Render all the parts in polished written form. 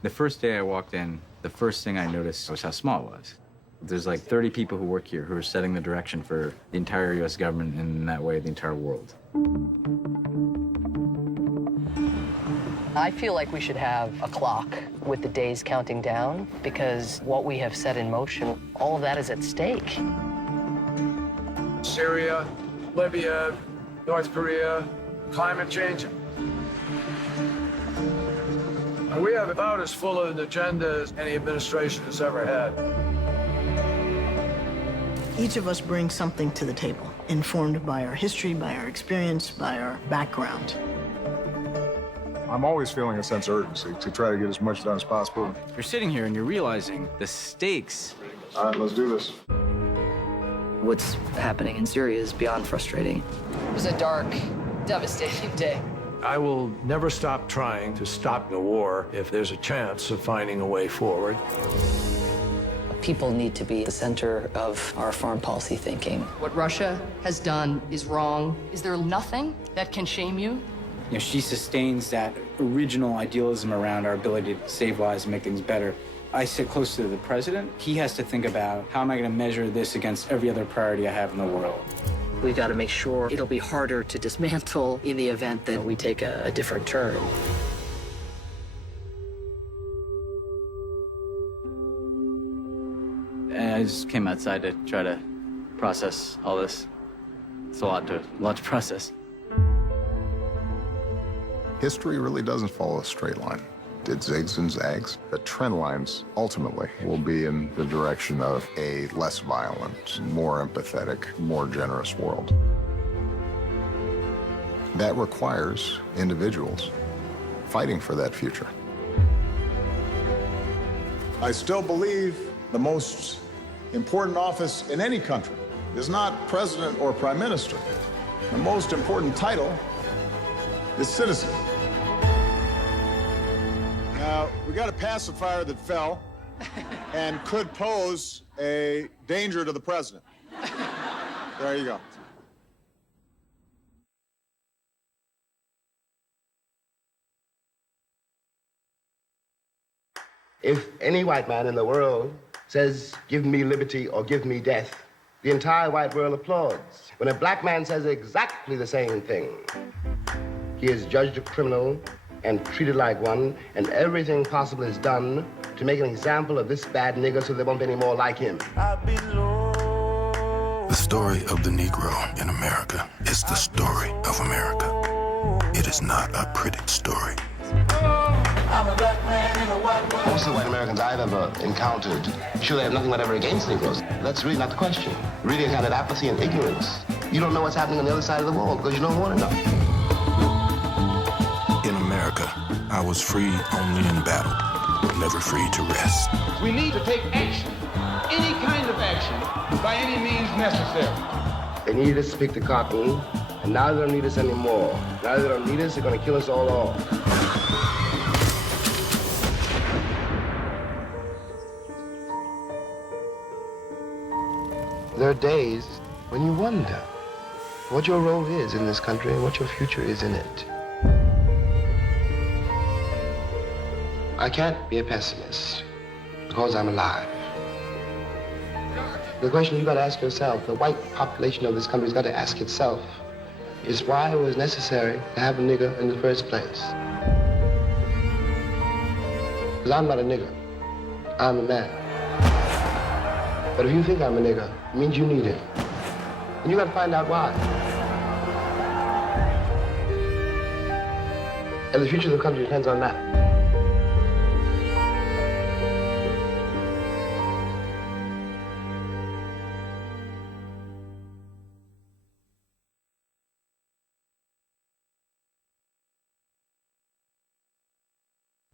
The first day I walked in, the first thing I noticed was how small it was. There's like 30 people who work here who are setting the direction for the entire US government and in that way, the entire world. I feel like we should have a clock with the days counting down because what we have set in motion, all of that is at stake. Syria, Libya, North Korea, climate change. We have about as full an agenda as any administration has ever had. Each of us brings something to the table, informed by our history, by our experience, by our background. I'm always feeling a sense of urgency to try to get as much done as possible. You're sitting here and you're realizing the stakes. All right, let's do this. What's happening in Syria is beyond frustrating. It was a dark, devastating day. I will never stop trying to stop the war if there's a chance of finding a way forward. People need to be the center of our foreign policy thinking. What Russia has done is wrong. Is there nothing that can shame you? You know, she sustains that original idealism around our ability to save lives and make things better. I sit close to the president. He has to think about how am I going to measure this against every other priority I have in the world. We've got to make sure it'll be harder to dismantle in the event that we take a different turn. And I just came outside to try to process all this. It's a lot to process. History really doesn't follow a straight line. It zigs and zags. The trend lines ultimately will be in the direction of a less violent, more empathetic, more generous world. That requires individuals fighting for that future. I still believe the most important office in any country is not president or prime minister. The most important title is citizen. Now, we got a pacifier that fell and could pose a danger to the president. There you go. If any white man in the world says, give me liberty or give me death, the entire white world applauds. When a black man says exactly the same thing, he is judged a criminal and treated like one, and everything possible is done to make an example of this bad nigger so there won't be any more like him. The story of the Negro in America is the story of America. It is not a pretty story. Most of the white Americans I've ever encountered, sure they have nothing whatever against Negroes. That's really not the question. Really a kind of apathy and ignorance. You don't know what's happening on the other side of the wall because you don't want to know. In America, I was free only in battle, never free to rest. We need to take action, any kind of action, by any means necessary. They needed us to pick the cotton, and now they don't need us anymore. Now they don't need us, they're going to kill us all off. There are days when you wonder what your role is in this country and what your future is in it. I can't be a pessimist because I'm alive. The question you've got to ask yourself, the white population of this country's got to ask itself, is why it was necessary to have a nigger in the first place. Because I'm not a nigger. I'm a man. But if you think I'm a nigger, it means you need it. And you got to find out why. And the future of the country depends on that.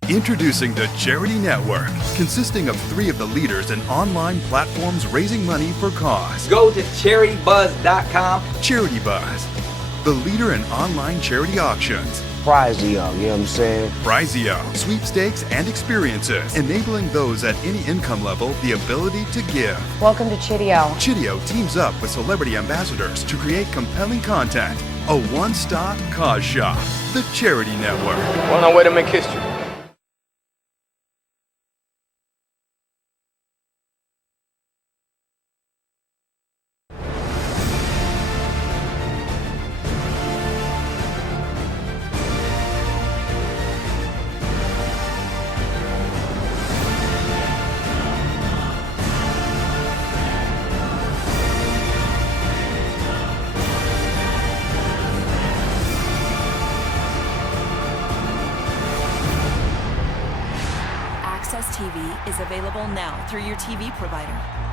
Introducing the Charity Network, consisting of 3 of the leaders in online platforms raising money for cause. Go to CharityBuzz.com. Charity Buzz, the leader in online charity auctions. Prizeo, you know what I'm saying? Prizeo, sweepstakes and experiences, enabling those at any income level the ability to give. Welcome to Chitio. Chitio teams up with celebrity ambassadors to create compelling content. A one-stop cause shop. The Charity Network. Well, no way to make history. is available now through your TV provider.